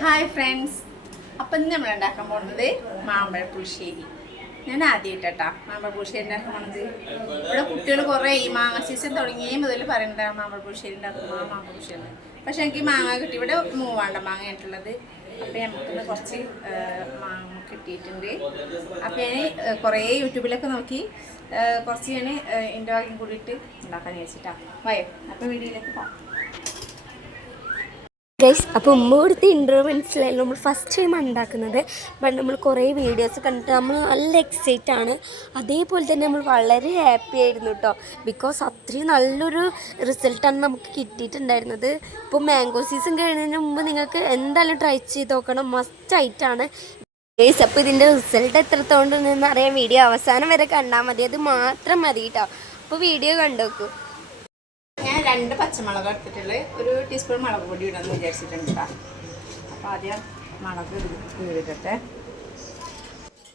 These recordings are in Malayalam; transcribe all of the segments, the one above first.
ഹായ് ഫ്രണ്ട്സ്, അപ്പം ഇന്ന് നമ്മൾ ഉണ്ടാക്കാൻ പോകുന്നത് മാമ്പഴ പുളിശ്ശേരി. ഞാൻ ആദ്യമായിട്ടാ മാമ്പഴ പുളിശ്ശേരി ഉണ്ടാക്കാൻ പോകുന്നത്. ഇവിടെ കുട്ടികൾ കുറേ ഈ മാങ്ങ സീസൺ തുടങ്ങിയ മുതൽ പറയുന്നതാണ് മാമ്പഴ പുളിശ്ശേരി ഉണ്ടാക്കുമ്പോൾ മാമ്പഴ പുളിശ്ശേരി. പക്ഷെ എനിക്ക് മാങ്ങ കിട്ടി, ഇവിടെ മൂവാണ്ട മാങ്ങ ആയിട്ടുള്ളത്. അപ്പം നമുക്കിന്ന് കുറച്ച് മാങ്ങ കിട്ടിയിട്ടുണ്ട്. അപ്പം ഞാൻ കുറേ യൂട്യൂബിലൊക്കെ നോക്കി കുറച്ച് ഞാൻ എൻ്റെ വകയും കൂടിയിട്ട് ഉണ്ടാക്കാൻ വിചാരിച്ചിട്ടാണ്. വയോ അപ്പം വീഡിയോയിലേക്ക് പോകാം. ഗൈസ്, അപ്പോൾ ഉമ്മ കൊടുത്ത് ഇൻട്രോ മനസ്സിലായല്ലോ. നമ്മൾ ഫസ്റ്റ് ടൈം ഉണ്ടാക്കുന്നത്. ബട്ട് നമ്മൾ കുറേ വീഡിയോസ് കണ്ടിട്ട് നമ്മൾ നല്ല എക്സൈറ്റ് ആണ്. അതേപോലെ തന്നെ നമ്മൾ വളരെ ഹാപ്പി ആയിരുന്നു കേട്ടോ. ബിക്കോസ് അത്രയും നല്ലൊരു റിസൾട്ടാണ് നമുക്ക് കിട്ടിയിട്ടുണ്ടായിരുന്നത്. ഇപ്പോൾ മാംഗോ സീസൺ കഴിയുന്നതിന് മുമ്പ് നിങ്ങൾക്ക് എന്തായാലും ട്രൈ ചെയ്ത് നോക്കണം, മസ്റ്റായിട്ടാണ് ഗൈസ്. അപ്പോൾ ഇതിൻ്റെ റിസൾട്ട് എത്രത്തോണ്ടെന്ന് അറിയാൻ വീഡിയോ അവസാനം വരെ കണ്ടാൽ മതി, അത് മാത്രം മതി കേട്ടോ. അപ്പോൾ വീഡിയോ കണ്ടു. ഞാൻ 2 പച്ചമുളക് എടുത്തിട്ടുള്ള ഒരു ടീസ്പൂൺ മുളക് പൊടി ഇടാന്ന് വിചാരിച്ചിട്ടുണ്ട് കേട്ടോ. അപ്പോൾ ആദ്യം മുളക് ഇടട്ടെ.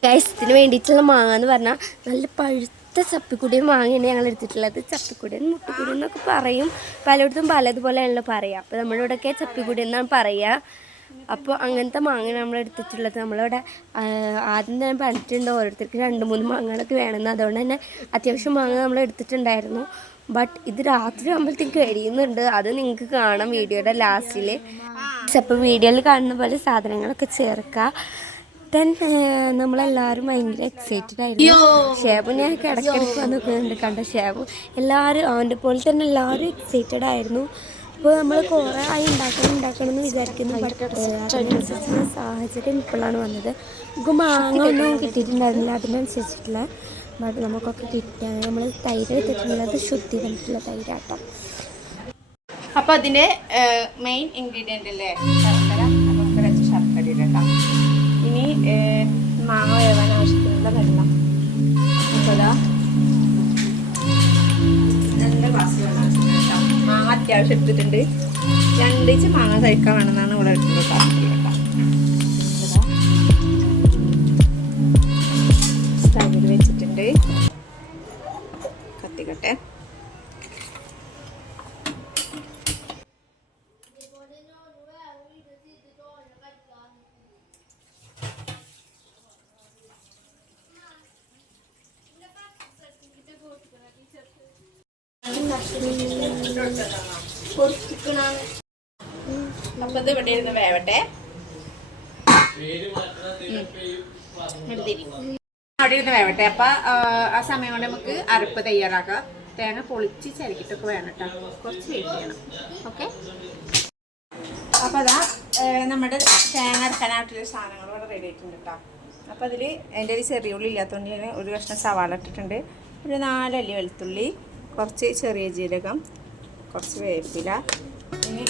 ഗൈസ്, ഇതിന് വേണ്ടിയിട്ടുള്ള മാങ്ങ എന്ന് പറഞ്ഞാൽ നല്ല പഴുത്ത ചപ്പിക്കുടിയും മാങ്ങയാണ് ഞങ്ങൾ എടുത്തിട്ടുള്ളത്. ചപ്പിക്കുടിയും മുട്ടുകുടി എന്നൊക്കെ പറയും, പലയിടത്തും പലതുപോലെയാണല്ലോ പറയുക. അപ്പോൾ നമ്മളിവിടെയൊക്കെ ചപ്പിക്കുടി എന്നാണ് പറയുക. അപ്പോൾ അങ്ങനത്തെ മാങ്ങ നമ്മൾ എടുത്തിട്ടുള്ളത്. നമ്മളിവിടെ ആദ്യം തന്നെ പറഞ്ഞിട്ടുണ്ട് ഓരോരുത്തർക്ക് 2-3 മാങ്ങകളൊക്കെ വേണമെന്ന്. അതുകൊണ്ട് തന്നെ അത്യാവശ്യം മാങ്ങ നമ്മൾ എടുത്തിട്ടുണ്ടായിരുന്നു. ബട്ട് ഇത് രാത്രി ആകുമ്പോഴത്തേക്ക് കഴിയുന്നുണ്ട്, അത് നിങ്ങൾക്ക് കാണാം വീഡിയോയുടെ ലാസ്റ്റിൽ. അപ്പോൾ വീഡിയോയിൽ കാണുന്ന പോലെ സാധനങ്ങളൊക്കെ ചേർക്കുക. ദെൻ നമ്മളെല്ലാവരും ഭയങ്കര എക്സൈറ്റഡ് ആയിരുന്നു. ഷേബു ഞാൻ ഇടയ്ക്കിടയ്ക്ക് വന്നിട്ടുണ്ട് കണ്ട ഷേബു. എല്ലാവരും അവൻ്റെ പോലെ തന്നെ എല്ലാവരും എക്സൈറ്റഡ് ആയിരുന്നു. അപ്പോൾ നമ്മൾ കുറേ ആയി ഉണ്ടാക്കണം എന്ന് വിചാരിക്കുന്നു. ബട്ട് അതിനനുസരിച്ചുള്ള സാഹചര്യം ഇപ്പോഴാണ് വന്നത്. നമുക്ക് മാങ്ങ ഒന്നും കിട്ടിയിട്ടുണ്ടായിരുന്നില്ല അതിനനുസരിച്ചിട്ടുള്ള. ബട്ട് നമുക്കൊക്കെ കിട്ടിയാണ്. നമ്മൾ തൈര് എടുത്തിട്ടുള്ളത് ശുദ്ധി കണ്ടിട്ടുള്ള തൈരാട്ടം. അപ്പോൾ അതിൻ്റെ മെയിൻ ഇൻഗ്രീഡിയൻ്റ് അല്ലേ ശർക്കര. അപ്പോൾ കുറച്ച് ശർക്കര ഇടണം. ഇനി മാങ്ങ വേവാൻ ആവശ്യത്തിനുള്ള വെള്ളം. അപ്പോൾ 2 ഗ്ലാസ് വെള്ളം കേട്ടോ. മാങ്ങ അത്യാവശ്യം എടുത്തിട്ടുണ്ട്. 2 ഇഞ്ച് മാങ്ങ കഴിക്കാൻ വേണമെന്നാണ് ഇവിടെ എടുത്തിട്ട് കേട്ടോ. സ്റ്റവിൽ വെച്ചിട്ടുണ്ട്, കത്തിക്കട്ടെ. അപ്പൊ ഇത് ഇവിടെ ഇരുന്ന് വേവട്ടെ. അവിടെ ഇരുന്ന് വേവട്ടെ. അപ്പൊ ആ സമയം കൊണ്ട് നമുക്ക് അരപ്പ് തയ്യാറാക്കാം. തേങ്ങ പൊളിച്ച് ചരിക്കിട്ടൊക്കെ വേണം കേട്ടോ. കുറച്ച് വെയിറ്റ് ചെയ്യണം. ഓക്കെ. അപ്പൊ അതാ നമ്മുടെ തേങ്ങ അരക്കാനായിട്ടുള്ള സാധനങ്ങൾ ഇവിടെ റെഡി ആയിട്ടുണ്ട് കേട്ടോ. അപ്പോൾ അതിൽ എൻ്റെ ഒരു ചെറിയ ഉള്ളി ഇല്ലാത്തതുകൊണ്ട് ഞാൻ ഒരു കഷ്ണം സവാള ഇട്ടിട്ടുണ്ട്. ഒരു 4 അല്ലി വെളുത്തുള്ളി, കുറച്ച് ചെറിയ ജീരകം, കുറച്ച് വേപ്പില, പിന്നെ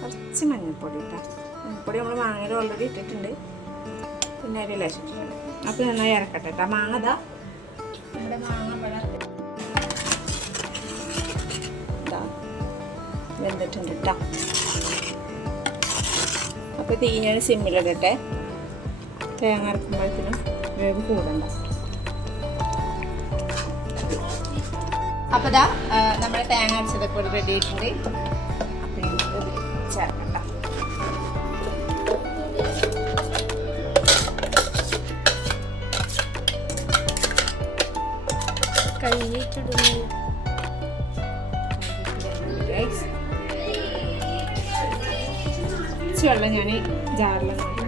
കുറച്ച് മഞ്ഞൾപ്പൊടി ഇട്ടാൽ. മഞ്ഞൾപ്പൊടി നമ്മൾ മാങ്ങയിൽ ഓൾറെഡി ഇട്ടിട്ടുണ്ട്. പിന്നെ ഒരു ലേശം ഇട്ടിട്ടുണ്ട്. അപ്പോൾ നന്നായി ഇറക്കട്ടെ കേട്ടോ. മാങ്ങ ഇതാ നമ്മുടെ മാങ്ങ ഇതാ വെന്തിട്ടുണ്ട് കേട്ടോ. അപ്പോൾ തീ ഞാൻ സിമ്മിലിടട്ടെ. തേങ്ങ അരക്കുമ്പോഴത്തേനും വേവ് കൂടണ്ട. അപ്പോൾ ഇതാ നമ്മുടെ തേങ്ങ അരച്ചതൊക്കെ ഇവിടെ റെഡി ആയിട്ടുണ്ട്. അപ്പോൾ നമുക്ക് ചേർക്കണ്ട. വെള്ളം ഞാൻ ജാറിൽ നോക്കട്ടെ.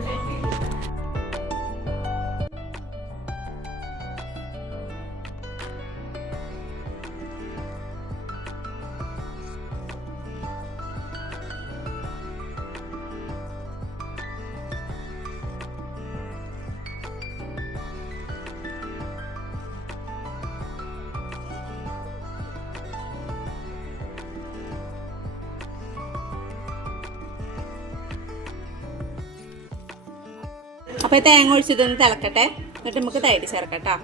അപ്പോൾ തേങ്ങ ഒഴിച്ചതൊന്ന് തിളക്കട്ടെ. എന്നിട്ട് നമുക്ക് തൈര് ചേർക്കട്ടോ.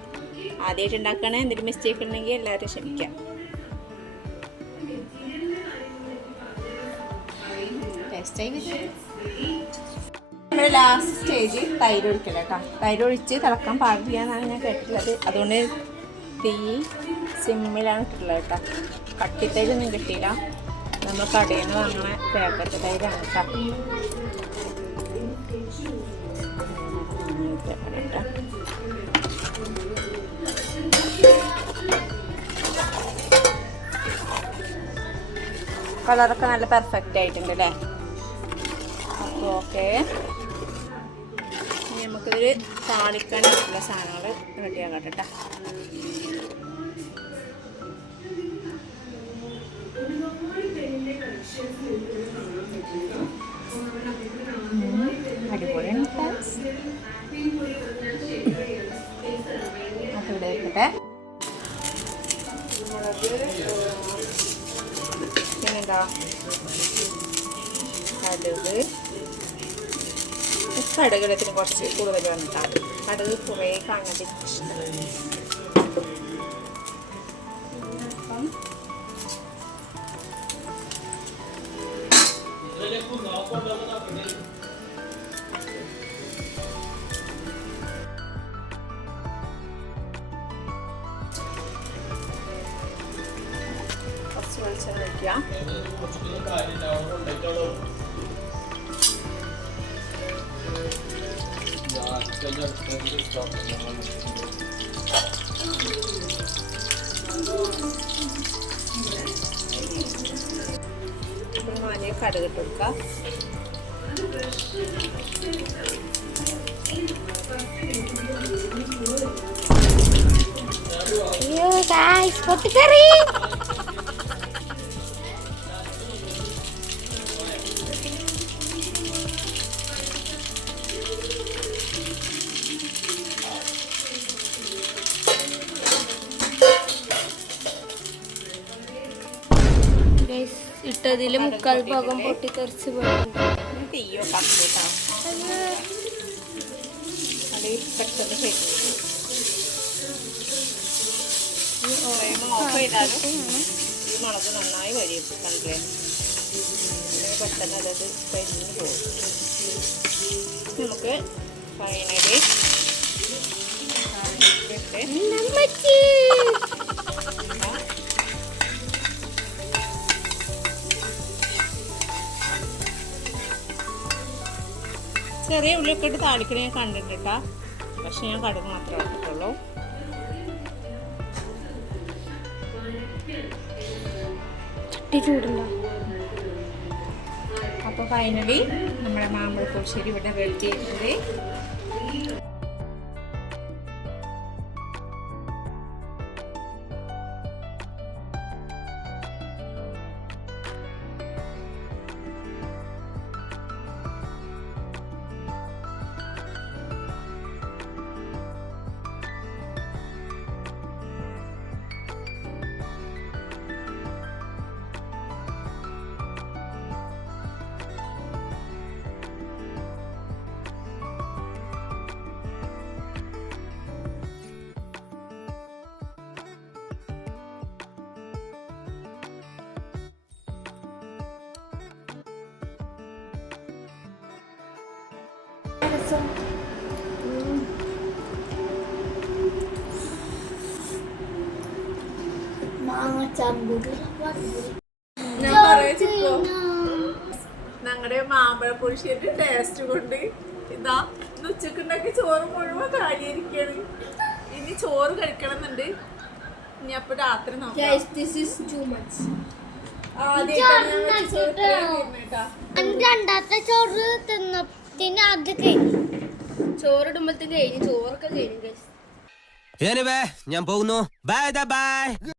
ആദ്യമായിട്ട് ഉണ്ടാക്കണേ, എന്തെങ്കിലും മിസ്റ്റേക്ക് ഉണ്ടെങ്കിൽ എല്ലാവരും ക്ഷമിക്കാം. നമ്മുടെ ലാസ്റ്റ് സ്റ്റേജ് തൈര് ഒഴിക്കല കേട്ടോ. തൈര് ഒഴിച്ച് തിളക്കാൻ പാടില്ല എന്നാണ് ഞാൻ കേട്ടിട്ടുള്ളത്. അതുകൊണ്ട് തീ സിമ്മിലാണ് ഇട്ടിട്ടുള്ളത് കേട്ടോ. കട്ടിത്തൈരൊന്നും കിട്ടിയില്ല. നമ്മൾ കടയിൽ നിന്ന് വാങ്ങണ പാക്കറ്റ് തൈരാണ് കേട്ടോ. കളറൊക്കെ നല്ല പെർഫെക്റ്റ് ആയിട്ടുണ്ട് അല്ലേ? അപ്പോൾ ഓക്കെ, ഇനി നമുക്കിതൊരു താളിക്കാനുള്ള സാധനങ്ങൾ റെഡിയാക്കാം കേട്ടോ. അടിപൊളിയാണ് ഫ്രണ്ട്സ്. അതിവിടെ വെക്കട്ടെ. മുളക്, പിന്നെന്താ കടുക്. കടുകത്തിന് കുറച്ച് കൂടുതൽ വന്നിട്ടാണ്. കടുക് കുറേ കാണാൻ ഇഷ്ടമാണ്. കുറച്ച് വെളിച്ചെണ്ണ ഒഴിക്കാം. മാനിയ കടുക് ഇട്ട് കൊടുക്കാം. അയ്യോ ഗായ്സ്, പൊട്ടിക്കറി. ഇട്ടതിൽ മുക്കാൽ ഭാഗം പൊട്ടിത്തെറിച്ച് പോയിട്ടുണ്ട്. തീയോ കത്തിട്ടാ അത് പെട്ടെന്ന് ഫ്ലെയിം ഓഫ് ചെയ്താലും ഈ മുളക് നന്നായി വരും. കണ്ടില്ലേ, പെട്ടെന്ന് അതത് കരിഞ്ഞ് പോകും. നമുക്ക് ഫൈനലി ചെറിയ ഉള്ളിയൊക്കെ ഇട്ട് താളിക്കണ ഞാൻ കണ്ടിട്ടാ, പക്ഷെ ഞാൻ കടുക് മാത്രമേ ഇട്ടിട്ടുള്ളൂ. ചട്ടി ചൂടുണ്ടോ? അപ്പോൾ ഫൈനലി നമ്മുടെ മാമ്പഴ പുളിശ്ശേരി ഇവിടെ റെഡി ആയിട്ടുണ്ട്. ഞങ്ങളുടെ മാമ്പഴ പുളിശ്ശേരി ടേസ്റ്റ് കൊണ്ട് ഇതാ ഉച്ചക്കുണ്ടാക്കി ചോറ് മുഴുവൻ കാര്യമായിരിക്കാണ്. ഇനി ചോറ് കഴിക്കണം എന്നുണ്ട്. ഇനി അപ്പൊ രാത്രി രണ്ടാമത്തെ ചോറ് തിന്നത്തിന് അത് കഴിഞ്ഞു. ചോറിടുമ്പോ കഴിഞ്ഞു. ചോറൊക്കെ കഴിഞ്ഞു. ഞാൻ പോകുന്നു. Bye bye.